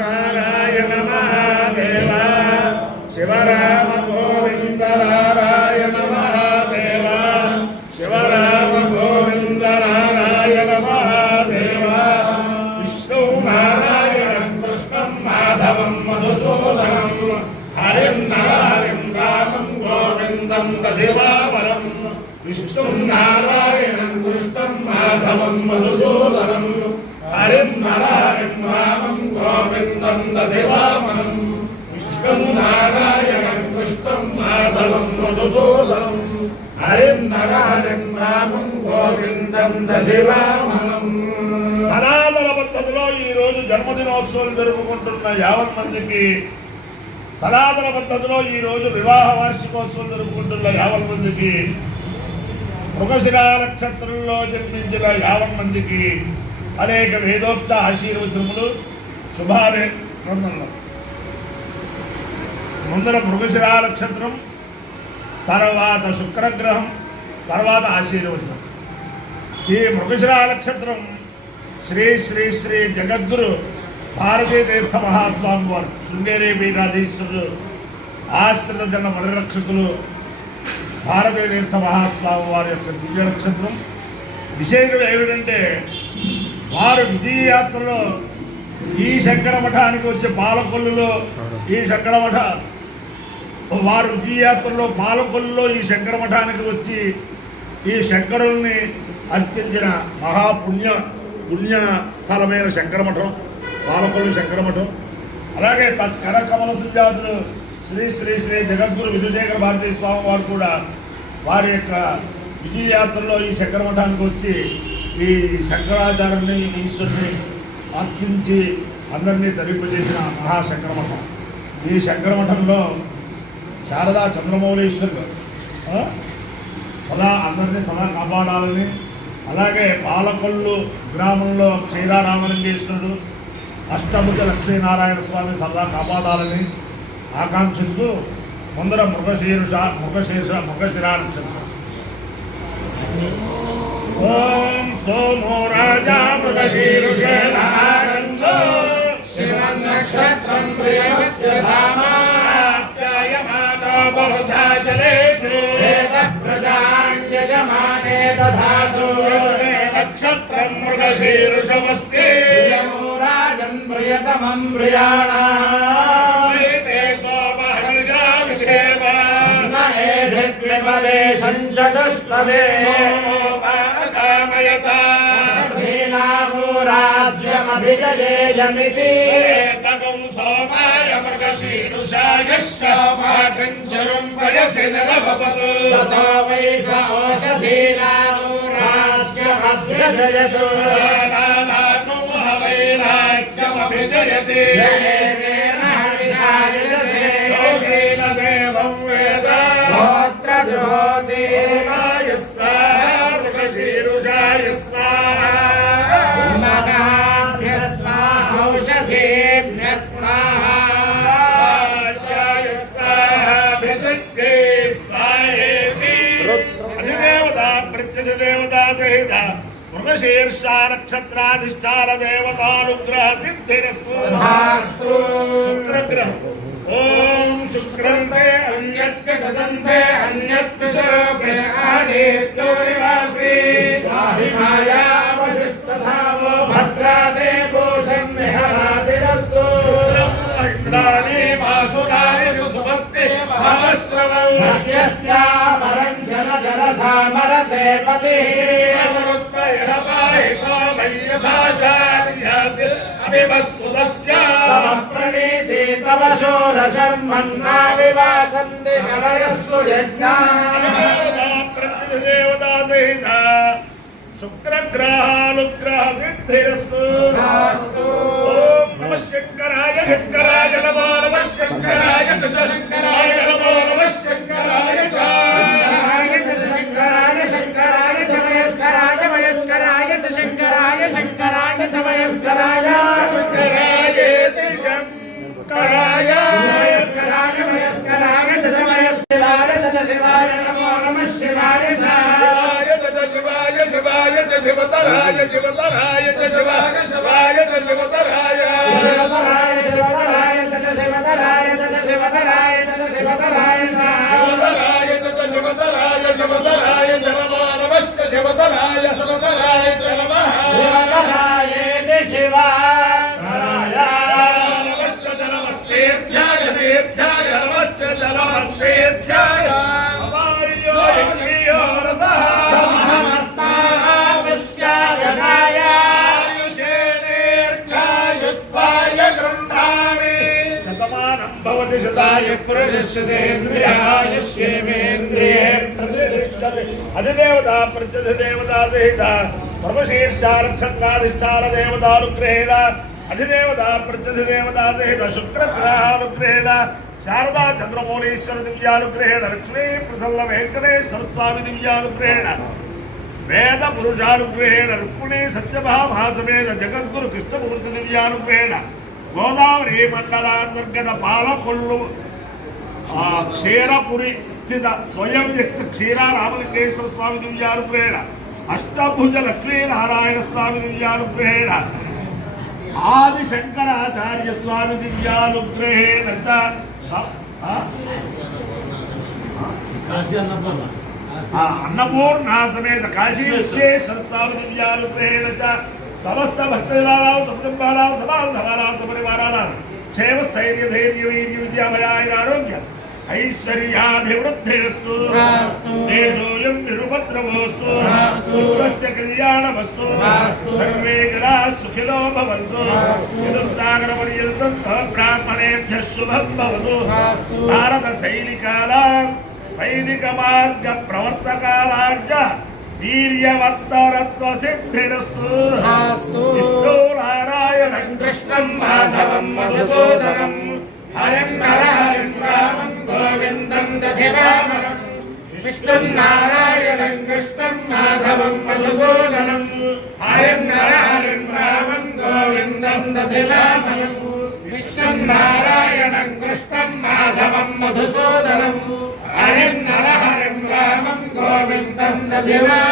నారాయణ మహాదేవ శివరామ గోవింద నారాయణ మహాదేవ శివరామ గోవింద నారాయణ మహాదేవ విష్ణు నారాయణం కృష్ణం మాధవం మధుసూదనం హరిం నరహరిం రామం గోవిందం దధివామరం విష్ణు నారాయణం కృష్ణం మాధవం మధుసూదనం హరిం నరహరిం రామం గోవిందం దధివామరం విష్ణు నారాయణం కృష్ణం మాధవం మధుసూదనం హరిం నరహరిం రామం గోవిందం దధివామనం. సనాతన పద్ధతిలో ఈ రోజు జన్మదినోత్సవం జరుపుకుంటున్న 50 మందికి, సనాతన పద్ధతిలో ఈ రోజు వివాహ వార్షికోత్సవం జరుపుకుంటున్న 50 మందికి, మృగశిరా నక్షత్రంలో జన్మించిన 50 మందికి అనేక వేదోక్త ఆశీర్వచనములు శుభాభినందనలు. ముందర మృగశిరా నక్షత్రం, తర్వాత శుక్రగ్రహం, తర్వాత ఆశీర్వచనం. ఈ మృగశిరా నక్షత్రం శ్రీ శ్రీ శ్రీ జగద్గురు భారతీ తీర్థ మహాస్వామి వారు, శృంగేరి పీఠాధీశ్వరులు, ఆశ్రిత జన పరిరక్షకులు భారతీ తీర్థ మహాస్వామి వారి యొక్క దివ్య నక్షత్రం. విశేషం ఏమిటంటే వారు విజయయాత్రలో ఈ శంకర మఠానికి వచ్చే పాలకొల్లులో, ఈ శంకర మఠ వారు విజయయాత్రలో పాలకొల్లులో ఈ శంకర మఠానికి వచ్చి ఈ శంకరుల్ని అర్చించిన పుణ్య స్థలమైన శంకరమఠం, పాలకొల్లు శంకరమఠం. అలాగే కరకమల సంజాతులు శ్రీ శ్రీ శ్రీ జగద్గురు విధుశేఖర భారతీ స్వామి వారు కూడా వారి యొక్క విజయయాత్రలో ఈ శంకరమఠానికి వచ్చి ఈ శంకరాచార్యుని, ఈశ్వరుని అర్చించి అందరినీ తరింపజేసిన మహాశంకరమఠం. ఈ శంకరమఠంలో శారదా చంద్రమౌళీశ్వరులు అందరినీ సదా కాపాడాలని, అలాగే పాలకొల్లు గ్రామంలో క్షీరారామలింగేశ్వరుడు, అష్టభుజ లక్ష్మీనారాయణ స్వామి సదా కాపాడాలని ఆకాంక్షిస్తూ ముందర మృగశిరా నక్షత్రం. ఓం సోమో రాజా మృగశీరుషేణాగంధో శివనక్షత్రం ప్రియమస్య ధామాప్యాయమానో బహుధా జలేషు వేదః ప్రజాన్యజమానే దధాతు నక్షత్రం మృగశీరుషమస్తి ప్రియమో రాజన్ ప్రియతమం ప్రియాణాం సోమహర్షా విధేవ న ఏభిర్విపదే సంచతుష్పదే రాజ్యమభిజయేయమితి ఏకగం సోమాయ మృగశీరుషాయశ్చామాకంచరం వయసి నరభవతు తతో వై స ఓషధీనామో రాజ్యమభ్యజయతు నానానుమహవైరాజ్యమభిజయతి ఏకేన హవిషాయజతే యోగేన దేవం వేద స్తోత్ర జుహోతి సోమాయ స్వాహా మృగశీరుషాయ స్వాహా ఔషధేభ్యః స్వాహా భిజగ్గే స్వాహేతి. అధిదేవతా ప్రత్యధిదేవతా సహిత మృగశీర్షా నక్షత్రాధిష్టాన దేవతానుగ్రహ సిద్ధిరస్తు. శుక్రగ్రహం. ఓం శుక్రంతే అన్యత్ర గతంతే అన్యత్ర శోభే ఆదిత్యో నివాసి మాయావశిస్తధావో భద్రాదే భూషం విహరాదిరస్తు ఇంద్రాణి వాసురాణి సుమత్తి మహాశ్రవం యస్యామరం జన జలసామరతే పతిః తవ ప్రణీతి తవ శూరశర్మన్నా వివాసంతి కలయస్సు యజ్ఞాః దేవతా సహిత శుక్రగ్రహానుగ్రహ సిద్ధిరస్తు. ఓం నమః శంకరాయ శంకరాయ నమో నమః శంకరాయ శంకరాయ నమో నమః శంకరాయ శంకరాయ శంకరాయ చ వయస్కరాయ వయస్కరాయ చ శంకరాయ శంకరాయ చ వయస్కరాయ శంకరాయేతి శంకరాయ వయస్కరాయ వయస్కరాయ చ వయస్కరాయ తత శివాయ నమో నమః శివాయ చ శివాయ శివాయ శివతరాయ శివతరాయ శివాయ శివాయ శివతరాయ శివతరాయ శివధరాయ శివధరాయ శివధరాయ శివధరాయ శివధరాయ నమో నమశ్చ శివధరాయ శివధరాయ నమః శివధరాయేతి శివాయ నమశ్చ నమస్తేభ్యాయ దేభ్యాయ నమశ్చ నమస్తేభ్యాయ అవార్యో యజ్ఞో రసః మహమస్తావిశ్యాయనాయ ఆయుషేనేర్ఘాయుత్వాయ గృహ్ణామి శతమానం భవతి శతాయ పురుషస్యేంద్రియాయుష్యేమేంద్రియే అధిదేవత ప్రత్యధిదేవత సహిత పరమశీర్షారక్షత్రాధిష్టాన దేవతానుగ్రహేణ అధిదేవత ప్రత్యధిదేవత సహిత శుక్రగ్రహానుగ్రహేణ శారదా చంద్రమౌళీశ్వర దివ్యానుగ్రహేణ లక్ష్మీ ప్రసన్న వెంకటేశ్వర స్వామి దివ్యానుగ్రహేణ వేద పురుషానుగ్రహేణ రుక్మిణీ సత్యభామాసమేత జగద్గురు కృష్ణమూర్తి దివ్యానుగ్రహేణ గోదావరి మండలాంతర్గత పాలకొల్లు క్షీరపురి స్థిత స్వయం వ్యక్త క్షీరారామలింగేశ్వర స్వామి దివ్యానుగ్రహేణ అష్టభుజ లక్ష్మీనారాయణ స్వామి దివ్యానుగ్రహేణ ఆది శంకరాచార్య స్వామి దివ్యానుగ్రహేణ అన్నపూర్ణా సమేత కాశీ విశ్వేశ్వర స్వామి దివ్యానుగ్రహేణ సమస్త భక్తజనానాం సకుటుంబానాం సమాంధవానాం సపరివారానాం క్షేమ స్థైర్య ధైర్య వీర్య విద్యాభయాయ ఆరోగ్య ఐశ్వర్యాభివృద్ధిరస్తు దేశోయం నిరుపద్రవోస్తు విశ్వస్య కళ్యాణమస్తు సర్వే జనాః సుఖినో భవంతు చతుస్సాగర పర్యంతం బ్రాహ్మణేభ్యః శుభం భవతు భారత సైనికానాం వైదిక మార్గ ప్రవర్తకానాంచ వీర్యవత్తరత్వ సిద్ధిరస్తు విష్ణు నారాయణం కృష్ణం మాధవం మధుసూదనం హరిం నరహరిం రామం గోవిందం దధివామనం విష్ణుం నారాయణం కృష్ణం మాధవం మధుసూదనం హరిం నరహరిం రామం గోవిందం దధివామనం విష్ణుం నారాయణం కృష్ణం మాధవం మధుసూదనం హరిం నరహరిం రామం గోవిందం దధివామనం